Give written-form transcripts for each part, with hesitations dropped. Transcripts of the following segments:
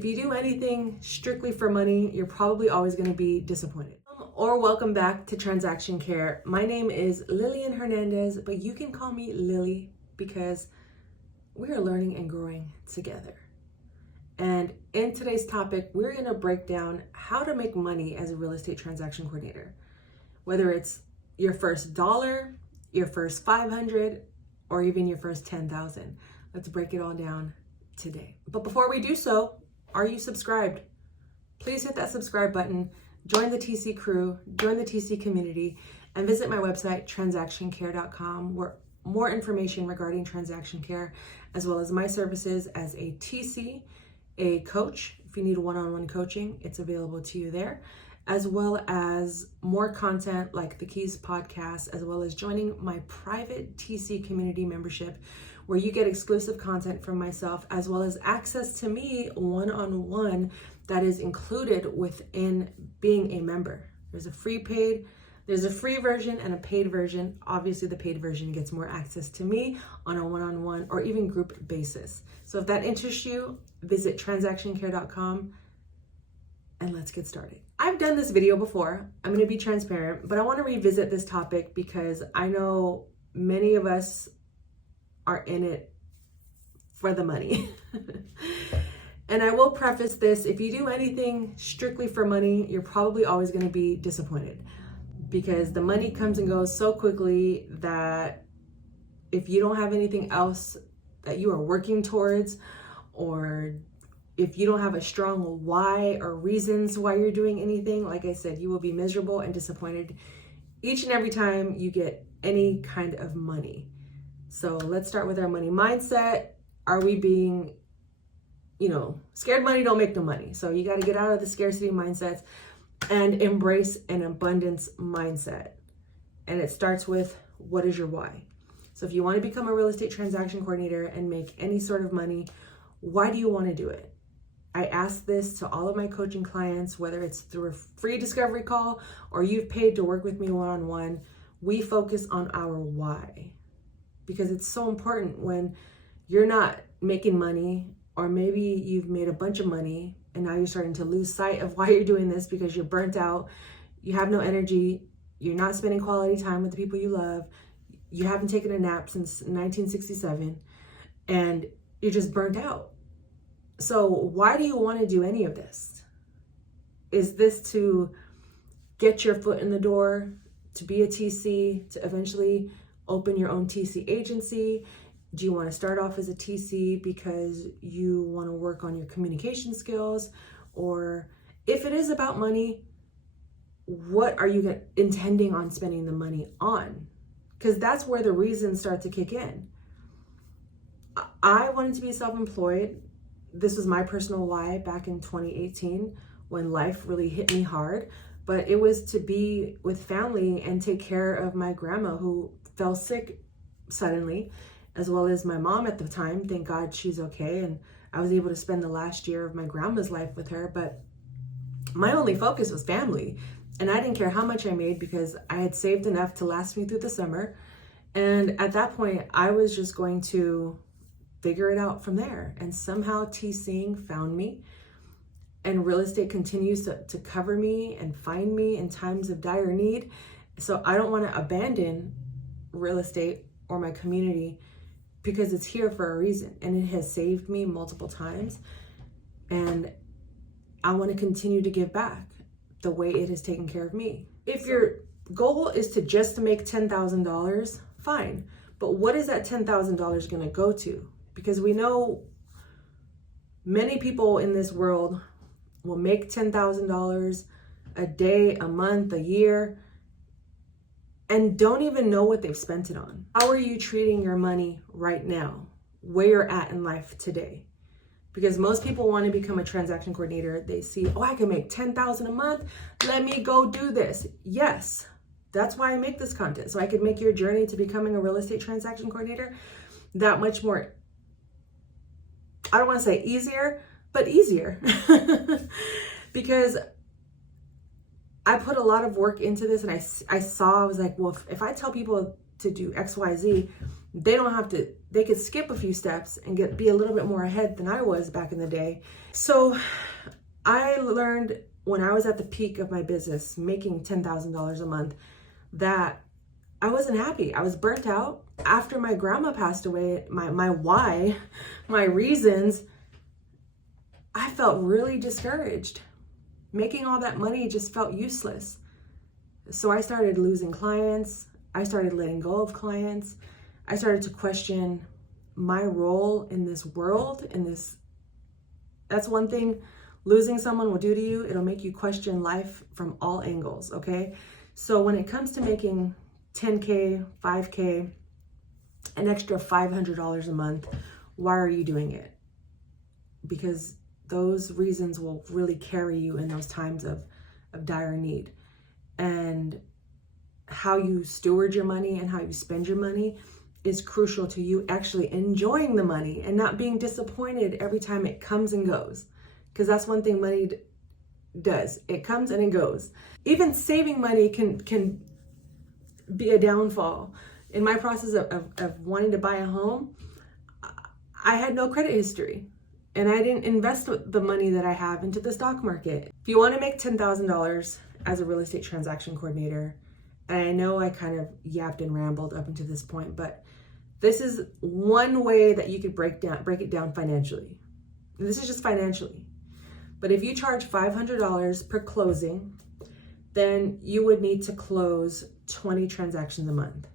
if you do anything strictly for money, you're probably always going to be disappointed. Or welcome back to Transaction Care. My name is Lillian Hernandez, but you can call me Lily because we are learning and growing together. And in today's topic, we're going to break down how to make money as a real estate transaction coordinator. Whether it's your first dollar, your first 500, or even your first 10,000. Let's break it all down today. But before we do so, are you subscribed? Please hit that subscribe button, join the TC crew, join the TC community, and visit my website, transactioncare.com, where more information regarding transaction care, as well as my services as a TC, a coach. If you need one-on-one coaching, it's available to you there, as well as more content like the Keys podcast, as well as joining my private TC community membership, where you get exclusive content from myself, as well as access to me one-on-one that is included within being a member. There's a free version and a paid version. Obviously, the paid version gets more access to me on a one-on-one or even group basis. So if that interests you, visit transactioncare.com and let's get started. I've done this video before. I'm going to be transparent, but I want to revisit this topic because I know many of us are in it for the money. And I will preface this, if you do anything strictly for money, you're probably always going to be disappointed because the money comes and goes so quickly that if you don't have anything else that you are working towards, or if you don't have a strong why or reasons why you're doing anything, like I said, you will be miserable and disappointed each and every time you get any kind of money. So let's start with our money mindset. Are we being, scared money don't make no money. So you got to get out of the scarcity mindsets and embrace an abundance mindset. And it starts with, what is your why? So if you want to become a real estate transaction coordinator and make any sort of money, why do you want to do it? I ask this to all of my coaching clients, whether it's through a free discovery call or you've paid to work with me one-on-one. We focus on our why, because it's so important when you're not making money, or maybe you've made a bunch of money and now you're starting to lose sight of why you're doing this because you're burnt out, you have no energy, you're not spending quality time with the people you love, you haven't taken a nap since 1967, and you're just burnt out. So why do you want to do any of this? Is this to get your foot in the door, to be a TC, to eventually open your own TC agency? Do you want to start off as a TC because you want to work on your communication skills? Or if it is about money, what are you intending on spending the money on? Because that's where the reasons start to kick in. I wanted to be self-employed. This was my personal why back in 2018 when life really hit me hard. But it was to be with family and take care of my grandma who fell sick suddenly, as well as my mom at the time. Thank God she's okay. And I was able to spend the last year of my grandma's life with her. But my only focus was family. And I didn't care how much I made because I had saved enough to last me through the summer. And at that point, I was just going to figure it out from there. And somehow TCing found me. And real estate continues to cover me and find me in times of dire need. So I don't want to abandon real estate or my community because it's here for a reason. And it has saved me multiple times. And I want to continue to give back the way it has taken care of me. If your goal is to make $10,000, fine. But what is that $10,000 going to go to? Because we know many people in this world will make $10,000 a day, a month, a year, and don't even know what they've spent it on. How are you treating your money right now, where you're at in life today? Because most people want to become a transaction coordinator. They see, I can make $10,000 a month. Let me go do this. Yes, that's why I make this content. So I could make your journey to becoming a real estate transaction coordinator that much more, I don't want to say easier, but easier. Because I put a lot of work into this, and I was like, well, if I tell people to do X, Y, Z, They don't have to, they could skip a few steps and be a little bit more ahead than I was back in the day. So I learned when I was at the peak of my business, making $10,000 a month, that I wasn't happy. I was burnt out. After my grandma passed away, my why, my reasons, I felt really discouraged. Making all that money just felt useless. So I started losing clients. I started letting go of clients. I started to question my role in this world, that's one thing losing someone will do to you. It'll make you question life from all angles, okay? So when it comes to making 10K, 5K, an extra $500 a month, why are you doing it? Because those reasons will really carry you in those times of dire need. And how you steward your money and how you spend your money is crucial to you actually enjoying the money and not being disappointed every time it comes and goes. Because that's one thing money does. It comes and it goes. Even saving money can be a downfall. In my process of wanting to buy a home, I had no credit history. And I didn't invest the money that I have into the stock market. If you want to make $10,000 as a real estate transaction coordinator, and I know I kind of yapped and rambled up until this point, but this is one way that you could break it down financially. This is just financially. But if you charge $500 per closing, then you would need to close 20 transactions a month.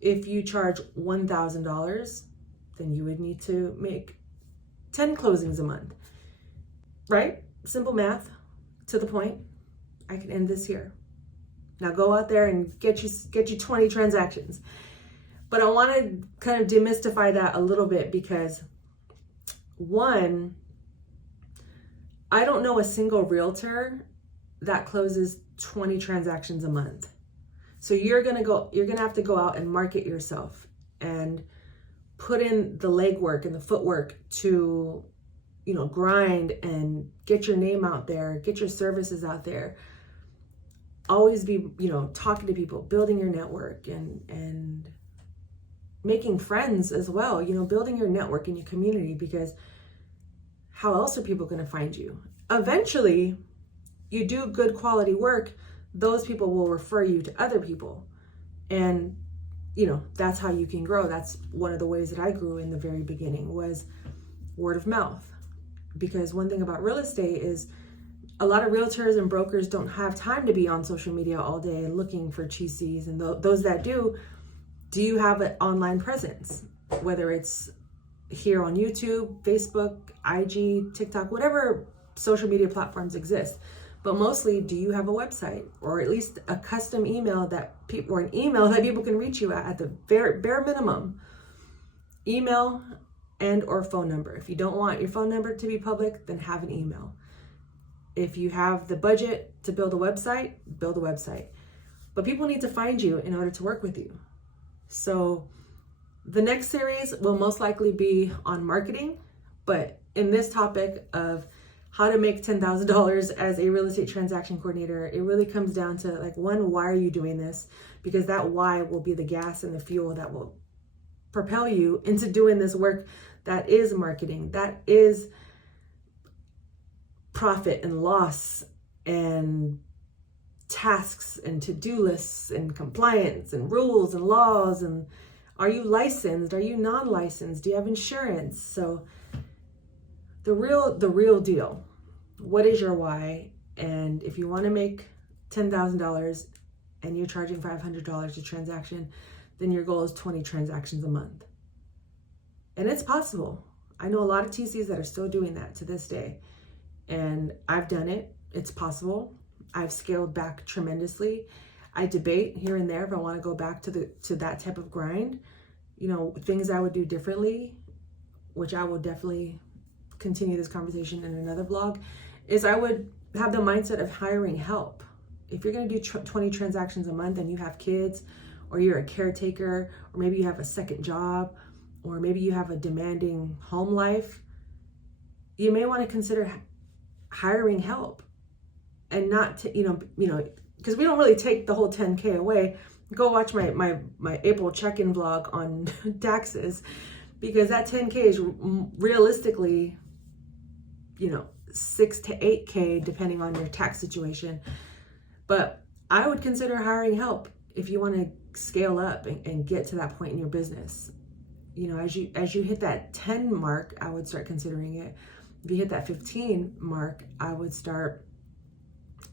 If you charge $1,000, then you would need to make 10 closings a month, right? Simple math, to the point. I can end this here. Now go out there and get you 20 transactions. But I want to kind of demystify that a little bit because, one, I don't know a single realtor that closes 20 transactions a month. So you're gonna have to go out and market yourself and put in the legwork and the footwork to, grind and get your name out there, get your services out there. Always be, talking to people, building your network and making friends as well, building your network in your community, because how else are people going to find you? Eventually, you do good quality work, those people will refer you to other people. And, that's how you can grow. That's one of the ways that I grew in the very beginning, was word of mouth. Because one thing about real estate is a lot of realtors and brokers don't have time to be on social media all day looking for GCs. And those that do you have an online presence? Whether it's here on YouTube, Facebook, IG, TikTok, whatever social media platforms exist. But mostly, do you have a website, or at least a custom email or an email that people can reach you at the bare minimum? Email and or phone number. If you don't want your phone number to be public, then have an email. If you have the budget to build a website, build a website. But people need to find you in order to work with you. So the next series will most likely be on marketing, but in this topic of how to make $10,000 as a real estate transaction coordinator, it really comes down to one, why are you doing this? Because that why will be the gas and the fuel that will propel you into doing this work that is marketing, that is profit and loss and tasks and to-do lists and compliance and rules and laws. And are you licensed? Are you non-licensed? Do you have insurance? So the real deal, what is your why? And if you want to make $10,000 and you're charging $500 a transaction, then your goal is 20 transactions a month. And it's possible. I know a lot of TCs that are still doing that to this day. And I've done it. It's possible. I've scaled back tremendously. I debate here and there if I want to go back to that type of grind. Things I would do differently, which I will definitely continue this conversation in another vlog, is I would have the mindset of hiring help. If you're going to do 20 transactions a month and you have kids, or you're a caretaker, or maybe you have a second job, or maybe you have a demanding home life, you may want to consider hiring help. And not to, because we don't really take the whole 10K away, go watch my April check-in vlog on taxes, because that 10K is realistically, you know, 6 to 8K depending on your tax situation. But I would consider hiring help if you want to scale up and get to that point in your business. You know, as you hit that 10 mark, I would start considering it. If you hit that 15 mark, I would start,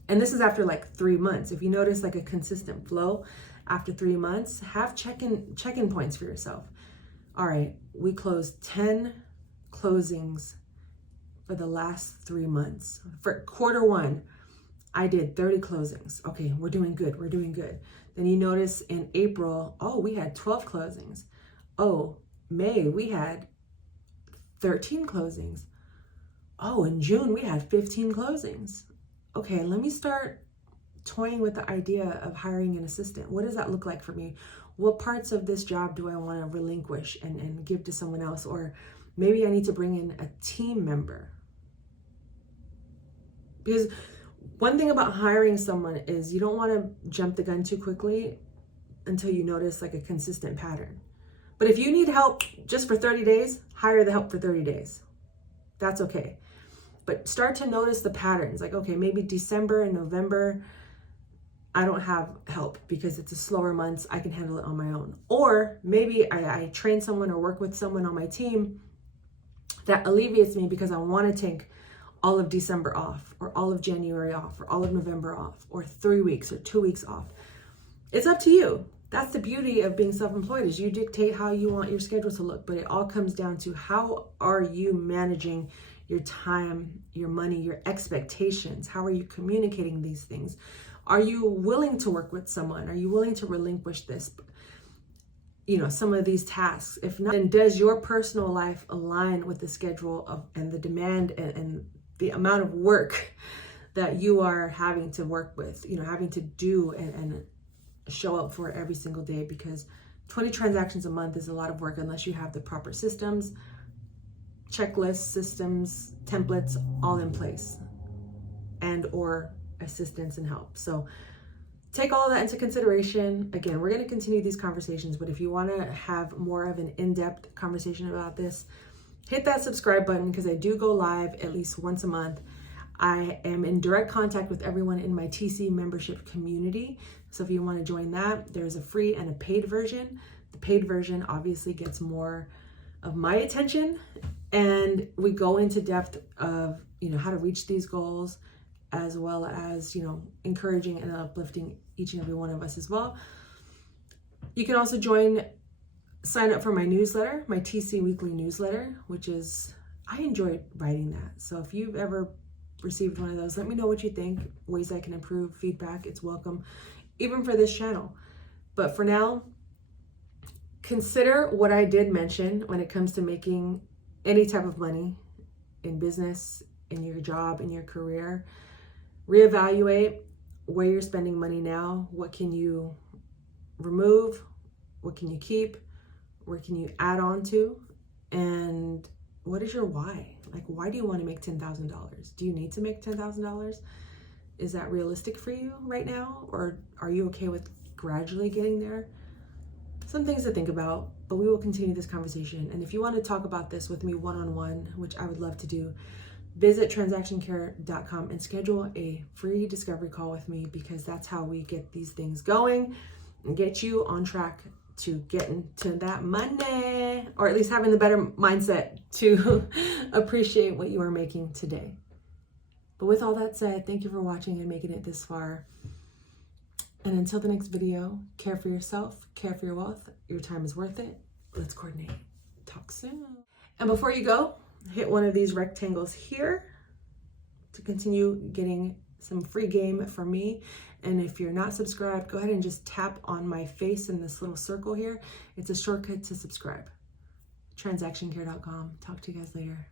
and this is after like 3 months. If you notice like a consistent flow after 3 months, have check-in points for yourself. All right, we closed 10 closings for the last 3 months. For quarter one, I did 30 closings. Okay, we're doing good. We're doing good. Then you notice in April, oh, we had 12 closings. Oh, May, we had 13 closings. Oh, in June, we had 15 closings. Okay, let me start toying with the idea of hiring an assistant. What does that look like for me? What parts of this job do I want to relinquish and give to someone else? Or maybe I need to bring in a team member. Because one thing about hiring someone is you don't want to jump the gun too quickly until you notice like a consistent pattern. But if you need help just for 30 days, hire the help for 30 days. That's okay. But start to notice the patterns. Like, okay, maybe December and November, I don't have help because it's a slower months. I can handle it on my own. Or maybe I train someone or work with someone on my team that alleviates me because I want to take all of December off, or all of January off, or all of November off, or 3 weeks or 2 weeks off. It's up to you. That's the beauty of being self-employed, is you dictate how you want your schedule to look, but it all comes down to how are you managing your time, your money, your expectations? How are you communicating these things? Are you willing to work with someone? Are you willing to relinquish this, you know, some of these tasks? If not, then does your personal life align with the schedule of and the demand and the amount of work that you are having to work with, you know, having to do and show up for every single day? Because 20 transactions a month is a lot of work unless you have the proper systems, checklists, systems, templates, all in place, and or assistance and help. So take all of that into consideration. Again, we're going to continue these conversations, but if you want to have more of an in-depth conversation about this, hit that subscribe button, because I do go live at least once a month. I am in direct contact with everyone in my TC membership community. So if you want to join that, there's a free and a paid version. The paid version obviously gets more of my attention, and we go into depth of, you know, how to reach these goals, as well as, you know, encouraging and uplifting each and every one of us as well. You can also sign up for my newsletter, my TC weekly newsletter, which is, I enjoy writing that. So if you've ever received one of those, let me know what you think, ways I can improve, feedback, it's welcome, even for this channel. But for now, consider what I did mention when it comes to making any type of money in business, in your job, in your career. Reevaluate where you're spending money now. What can you remove? What can you keep? Where can you add on to? And what is your why? Like, why do you want to make $10,000? Do you need to make $10,000? Is that realistic for you right now? Or are you okay with gradually getting there? Some things to think about, but we will continue this conversation. And if you want to talk about this with me one-on-one, which I would love to do, visit transactioncare.com and schedule a free discovery call with me, because that's how we get these things going and get you on track to getting to that money, or at least having the better mindset to appreciate what you are making today. But with all that said, thank you for watching and making it this far. And until the next video, care for yourself, care for your wealth. Your time is worth it. Let's coordinate. Talk soon. And before you go, hit one of these rectangles here to continue getting some free game from me. And if you're not subscribed, go ahead and just tap on my face in this little circle here. It's a shortcut to subscribe. Transactioncare.com. Talk to you guys later.